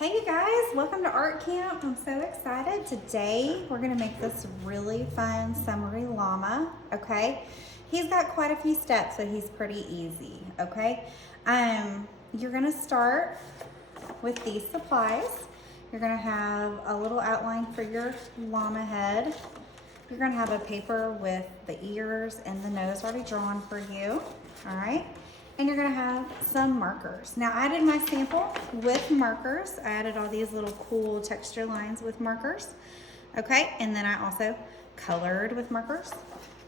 Hey you guys, welcome to art camp. I'm so excited. Today we're gonna make this really fun summery llama, okay? He's got quite a few steps, so he's pretty easy, okay? You're gonna start with these supplies. You're gonna have a little outline for your llama head. You're gonna have a paper with the ears and the nose already drawn for you, all right? And you're gonna have some markers. Now I did my sample with markers. I added all these little cool texture lines with markers, okay? And then I also colored with markers.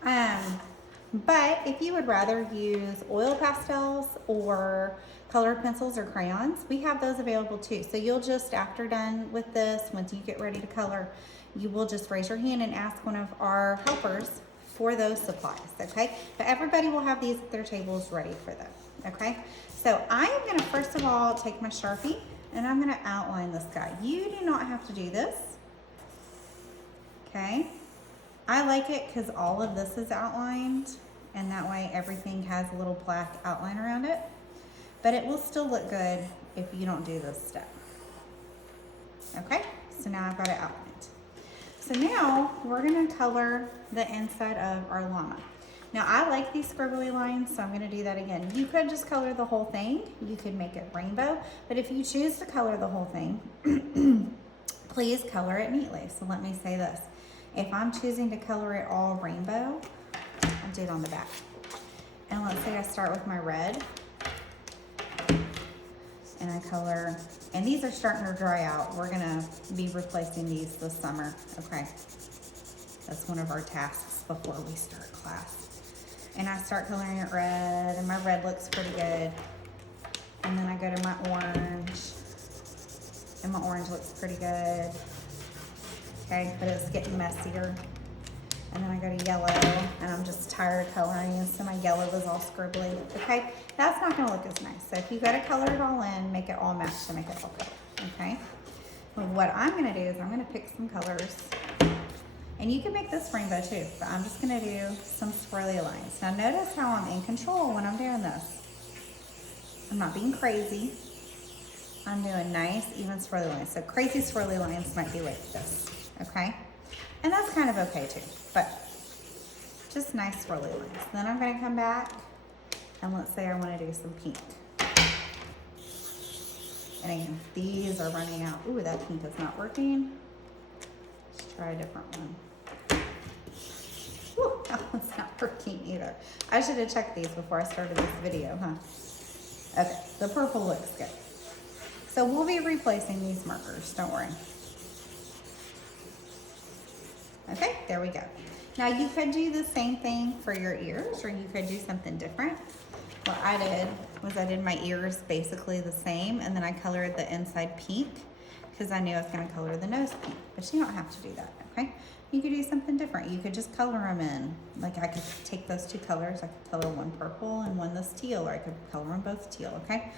But if you would rather use oil pastels or colored pencils or crayons, we have those available too. So you'll just, after done with this, once you get ready to color, you will just raise your hand and ask one of our helpers for those supplies, okay? But everybody will have these at their tables ready for them, okay? So I am gonna first of all take my Sharpie and I'm gonna outline this guy. You do not have to do this, okay? I like it because all of this is outlined and that way everything has a little black outline around it, but it will still look good if you don't do this step, okay? So now I've got it outlined. So now we're gonna color the inside of our llama. Now I like these scribbly lines, so I'm gonna do that again. You could just color the whole thing. You could make it rainbow, but if you choose to color the whole thing, please color it neatly. So let me say this. If I'm choosing to color it all rainbow, I'll do it on the back. And let's say I start with my red, and I color, and these are starting to dry out. We're gonna be replacing these this summer, okay? That's one of our tasks before we start class. And I start coloring it red, and my red looks pretty good. And then I go to my orange, and my orange looks pretty good. Okay, but it's getting messier. And then I go to yellow, and I'm just tired of coloring, so my yellow is all scribbly, okay? That's not gonna look as nice. So if you gotta color it all in, make it all match to make it all color, okay? Well, what I'm gonna do is I'm gonna pick some colors, and you can make this rainbow too, but I'm just gonna do some swirly lines. Now notice how I'm in control when I'm doing this. I'm not being crazy. I'm doing nice, even swirly lines. So crazy swirly lines might be like this, okay? And that's kind of okay too, but just nice swirly lines. Then I'm gonna come back and let's say I wanna do some pink. And again, these are running out. Ooh, that pink is not working. Let's try a different one. Ooh, that one's not working either. I should have checked these before I started this video, huh? Okay, the purple looks good. So we'll be replacing these markers, don't worry. Okay, there we go. Now you could do the same thing for your ears, or you could do something different. What I did was I did my ears basically the same, and then I colored the inside pink because I knew I was gonna color the nose pink, but you don't have to do that, okay? You could do something different. You could just color them in. Like I could take those two colors, I could color one purple and one this teal, or I could color them both teal, okay?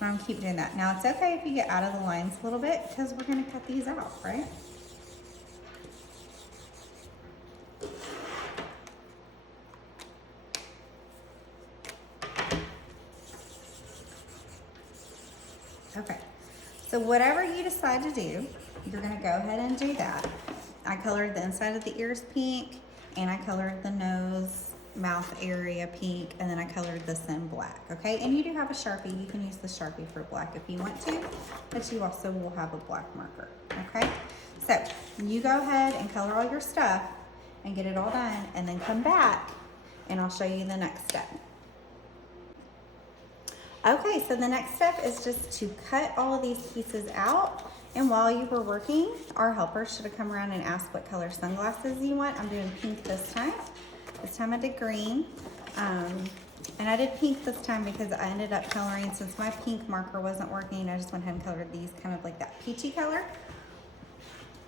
And I'm gonna keep doing that. Now it's okay if you get out of the lines a little bit because we're gonna cut these out, right? Okay, so whatever you decide to do, you're gonna go ahead and do that. I colored the inside of the ears pink, and I colored the nose, mouth area pink, and then I colored this in black, okay? And you do have a Sharpie. You can use the Sharpie for black if you want to, but you also will have a black marker, okay? So you go ahead and color all your stuff and get it all done, and then come back and I'll show you the next step. Okay, so the next step is just to cut all of these pieces out. And while you were working, our helper should have come around and asked what color sunglasses you want. I'm doing pink this time. This time I did green. And I did pink this time because I ended up coloring, since my pink marker wasn't working, I just went ahead and colored these kind of like that peachy color.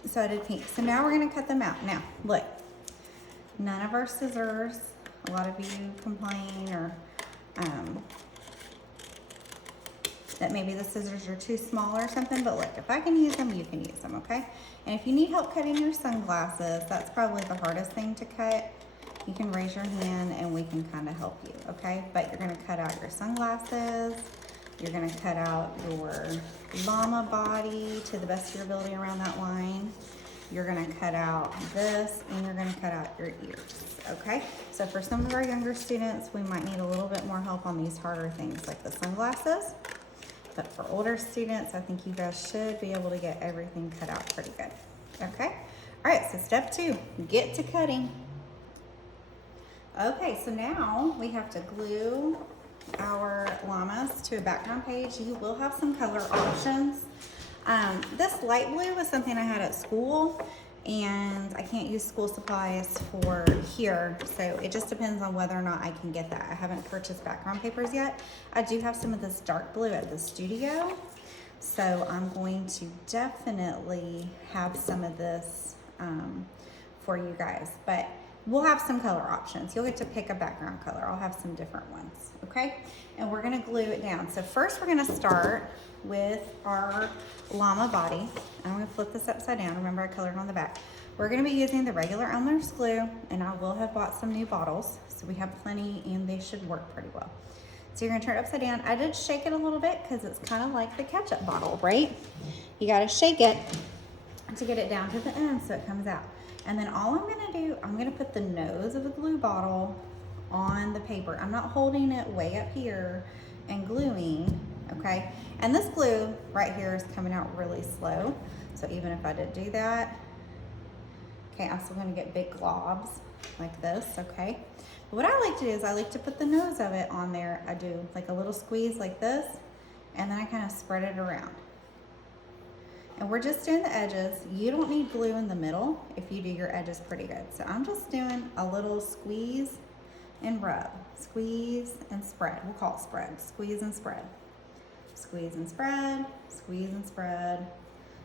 So I did pink. So now we're gonna cut them out. Now, look, none of our scissors, a lot of you complain or that maybe the scissors are too small or something, but look, if I can use them, you can use them, okay? And if you need help cutting your sunglasses, that's probably the hardest thing to cut. You can raise your hand and we can kind of help you, okay? But you're gonna cut out your sunglasses, You're gonna cut out your llama body to the best of your ability around that line. You're gonna cut out this, and you're gonna cut out your ears, okay? So for some of our younger students, we might need a little bit more help on these harder things like the sunglasses. But for older students, I think you guys should be able to get everything cut out pretty good, okay? All right, so step 2, get to cutting. Okay, so now we have to glue our llamas to a background page. You will have some color options. This light blue was something I had at school, and I can't use school supplies for here, so it just depends on whether or not I can get that. I haven't purchased background papers yet. I do have some of this dark blue at the studio, so I'm going to definitely have some of this for you guys, but we'll have some color options. You'll get to pick a background color. I'll have some different ones, okay? And we're gonna glue it down. So first we're gonna start with our llama body. I'm gonna flip this upside down. Remember I colored on the back. We're gonna be using the regular Elmer's glue, and I will have bought some new bottles, so we have plenty and they should work pretty well. So you're gonna turn it upside down. I did shake it a little bit because it's kind of like the ketchup bottle, right? You gotta shake it to get it down to the end so it comes out. And then all I'm gonna do, I'm gonna put the nose of the glue bottle on the paper. I'm not holding it way up here and gluing, okay? And this glue right here is coming out really slow. So even if I did do that, okay, I'm still gonna get big globs like this, okay? But what I like to do is I like to put the nose of it on there. I do like a little squeeze like this, and then I kind of spread it around. And we're just doing the edges. You don't need glue in the middle if you do your edges pretty good. So I'm just doing a little squeeze and rub. Squeeze and spread. We'll call it spread. Squeeze and spread. Squeeze and spread. Squeeze and spread.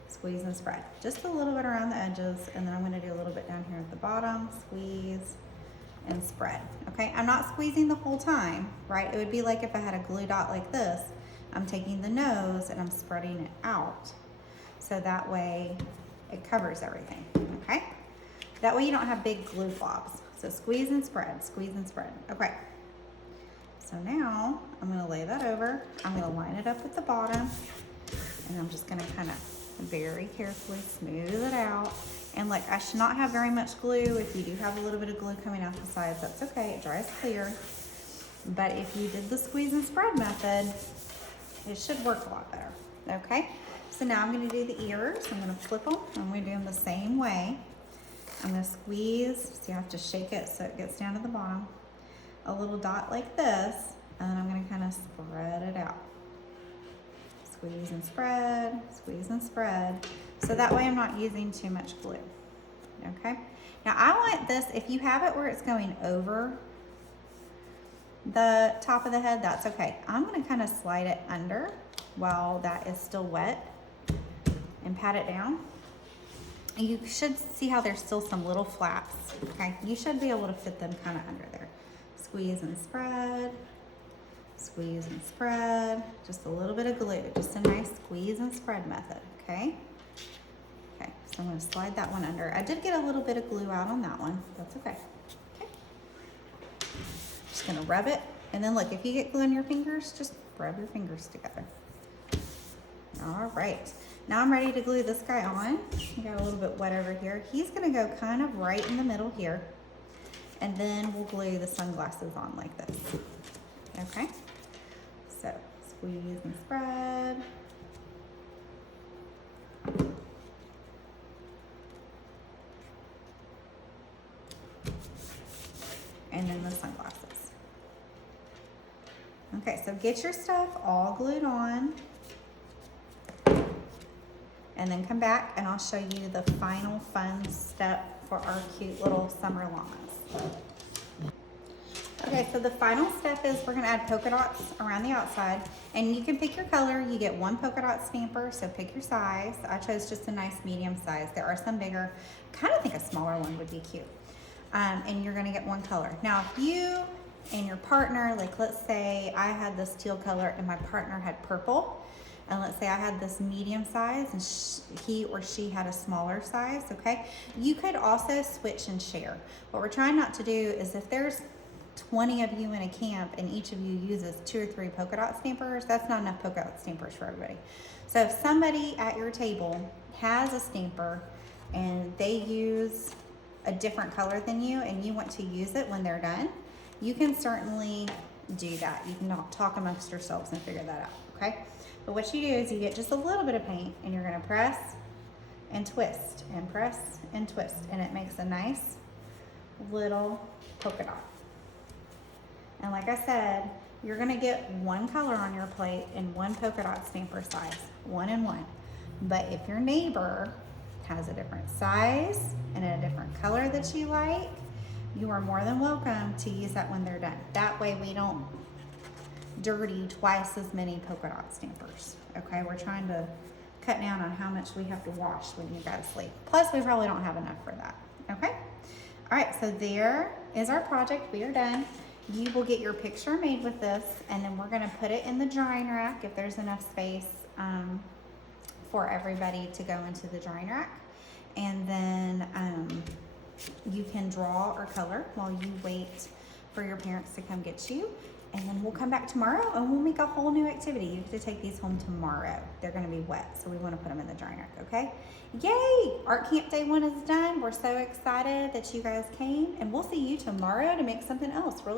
Squeeze and spread. Just a little bit around the edges, and then I'm gonna do a little bit down here at the bottom. Squeeze and spread. Okay, I'm not squeezing the whole time, right? It would be like if I had a glue dot like this. I'm taking the nose and I'm spreading it out. So that way it covers everything, okay? That way you don't have big glue globs. So squeeze and spread, squeeze and spread. Okay, so now I'm gonna lay that over. I'm gonna line it up at the bottom, and I'm just gonna kind of very carefully smooth it out. And like, I should not have very much glue. If you do have a little bit of glue coming out the sides, that's okay, it dries clear. But if you did the squeeze and spread method, it should work a lot better, okay? So now I'm gonna do the ears. I'm gonna flip them. I'm gonna do them the same way. I'm gonna squeeze, so you have to shake it so it gets down to the bottom. A little dot like this, and then I'm gonna kind of spread it out. Squeeze and spread, squeeze and spread. So that way I'm not using too much glue, okay? Now I want this, if you have it where it's going over the top of the head, that's okay. I'm gonna kind of slide it under while that is still wet and pat it down. And you should see how there's still some little flaps, okay? You should be able to fit them kind of under there. Squeeze and spread, squeeze and spread. Just a little bit of glue, just a nice squeeze and spread method, okay? Okay, so I'm gonna slide that one under. I did get a little bit of glue out on that one, that's okay. Okay. Just gonna rub it, and then look, if you get glue in your fingers, just rub your fingers together. All right, now I'm ready to glue this guy on. I got a little bit wet over here. He's gonna go kind of right in the middle here, and then we'll glue the sunglasses on like this, okay? So squeeze and spread. And then the sunglasses. Okay, so get your stuff all glued on, and then come back and I'll show you the final fun step for our cute little summer llamas. Okay, so the final step is we're gonna add polka dots around the outside, and you can pick your color. You get one polka dot stamper, so pick your size. I chose just a nice medium size. There are some bigger. I kind of think a smaller one would be cute. And you're gonna get one color. Now, if you and your partner, like let's say I had this teal color and my partner had purple, and let's say I had this medium size and he or she had a smaller size, okay? You could also switch and share. What we're trying not to do is if there's 20 of you in a camp and each of you uses 2 or 3 polka dot stampers, that's not enough polka dot stampers for everybody. So if somebody at your table has a stamper and they use a different color than you and you want to use it when they're done, you can certainly do that. You can talk amongst yourselves and figure that out, okay? But what you do is you get just a little bit of paint and you're gonna press and twist and press and twist, and it makes a nice little polka dot. And like I said, you're gonna get one color on your plate and one polka dot stamper size, 1 and 1. But if your neighbor has a different size and a different color that you like, you are more than welcome to use that when they're done. That way we don't dirty twice as many polka dot stampers, okay? We're trying to cut down on how much we have to wash when you go to sleep. Plus, we probably don't have enough for that, okay? All right, so there is our project. We are done. You will get your picture made with this, and then we're gonna put it in the drying rack if there's enough space for everybody to go into the drying rack. And then you can draw or color while you wait for your parents to come get you. And then we'll come back tomorrow and we'll make a whole new activity. You have to take these home tomorrow. They're gonna be wet, so we wanna put them in the drying rack, okay? Yay! Art Camp Day 1 is done. We're so excited that you guys came, and we'll see you tomorrow to make something else really